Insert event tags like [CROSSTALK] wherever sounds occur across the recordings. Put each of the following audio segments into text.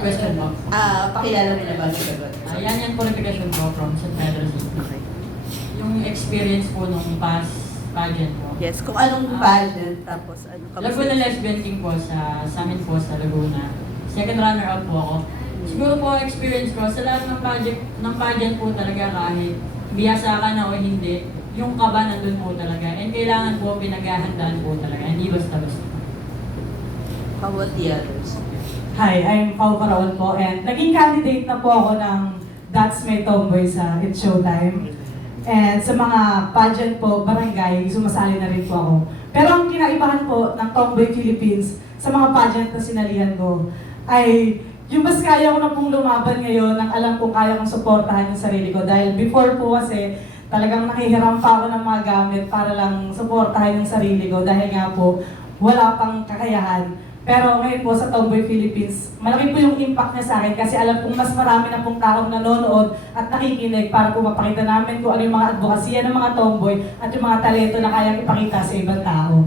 question po. Ah, pakilala mo na ba sa sagot? Ah, yan yung qualification po from St. Pedro City. Yung experience po nung past pageant po. Yes, kung anong pageant, tapos ano ka Laguna Lesbian King po sa, sa amin po sa Laguna. Second runner-up po ako. Siguro po experience ko sa lahat ng pageant, ng pageant po talaga kahit biyasa ka na o hindi, yung kaba nandun po talaga. And kailangan po pinaghahandaan po talaga. Hindi basta-basta. How about the others? Hi, I'm Pao Paraon po and naging candidate na po ako ng That's My Tomboy sa It's Showtime. And sa mga pageant po, barangay, sumasali na rin po ako. Pero ang kinaibahan po ng Tomboy Philippines sa mga pageant na sinalihan ko ay yung mas kaya ko na pong lumaban ngayon nang alam kong kaya kong suportahan yung sarili ko. Dahil before po kasi talagang nakihiram pa ako ng mga gamit para lang suportahan yung sarili ko dahil nga po wala pang kakayahan. Pero ngayon po sa Tomboy Philippines, malaki po yung impact niya sa akin kasi alam kong mas marami na pong taong nanonood at nakikinig para po mapakita namin kung ano yung mga advokasya ng mga tomboy at yung mga talento na kayang ipakita sa ibang tao.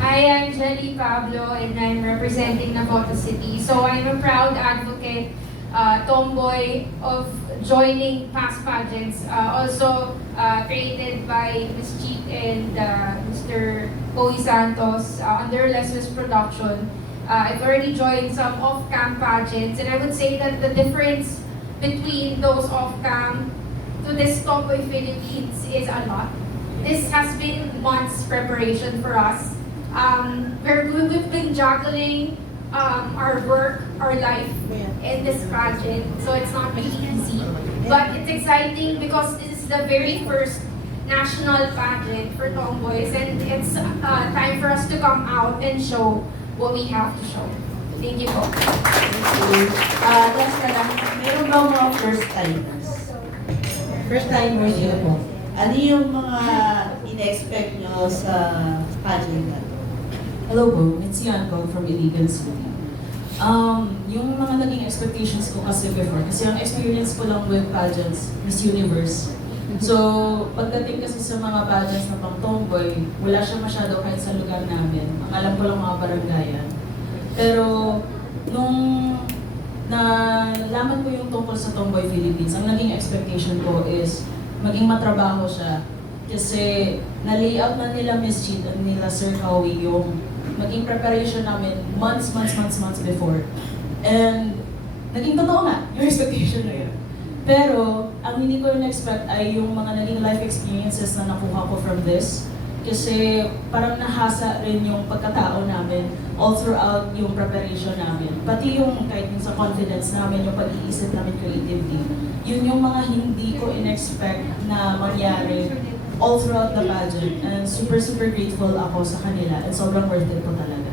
Hi, I'm Jelly Pablo and I'm representing Navotas City. So I'm a proud advocate, uh, tomboy of joining past pageants, uh, also uh, created by Ms. Cheek and uh, Mr. Bowie Santos uh, under Les's production. Uh, I've already joined some off-cam pageants and I would say that the difference between those off-cam to this Tomboy Philippines is a lot. This has been months preparation for us. Um, we're, we've been juggling um, our work, our life in this project. so it's not really easy. But it's exciting because this is the very first national pageant for tomboys, and it's uh, time for us to come out and show what we have to show. Thank you po. Thank you. Ah, last na lang, meron ba mga first timers? First timers yun po. Ano yung mga ina-expect nyo sa pageant na to? Hello po, it's Yanko from Iligan City. Um, yung mga naging expectations ko kasi before, kasi ang experience ko lang with pageants, Miss Universe. So, pagdating kasi sa mga pageants na pang tomboy, wala siya masyado kahit sa lugar namin. Ang alam ko lang mga barangayan. Pero, nung nalaman ko yung tungkol sa Tomboy Philippines, ang naging expectation ko is maging matrabaho siya. Kasi na-layout na nila Miss Cheat at nila Sir Howie yung maging preparation namin months, months, months, months before. And naging totoo nga [LAUGHS] yung expectation na yun. Pero, ang hindi ko in-expect ay yung mga naging life experiences na nakuha ko from this. Kasi parang nahasa rin yung pagkatao namin all throughout yung preparation namin. Pati yung kahit yung sa confidence namin, yung pag-iisip namin creatively. Yun yung mga hindi ko in-expect na mangyari all throughout the pageant. And super, super grateful ako sa kanila. And sobrang worth it po talaga.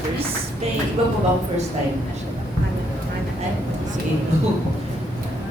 Others? May iba po bang first time na siya? Ano? Sige.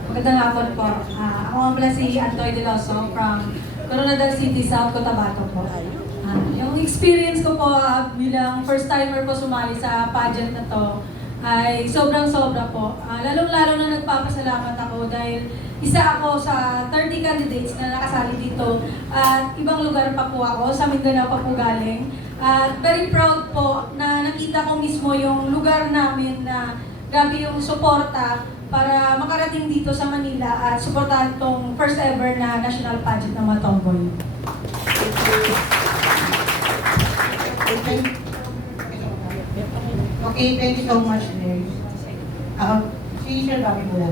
Magandang hapon po. Ah, ako nga pala si Antoy De Loso from Coronadal City, South Cotabato po. Ah, yung experience ko po ah, bilang first timer po sumali sa pageant na to ay sobrang sobra po. Ah, lalong-lalo na nagpapasalamat ako dahil isa ako sa 30 candidates na nakasali dito at ibang lugar pa po ako, sa Mindanao pa po galing. At very proud po na nakita ko mismo yung lugar namin na grabe yung suporta para makarating dito sa Manila at suportahan tong first ever na national pageant ng mga tomboy. Okay, thank you so much, Mary. Uh, si Sir Bobby muna.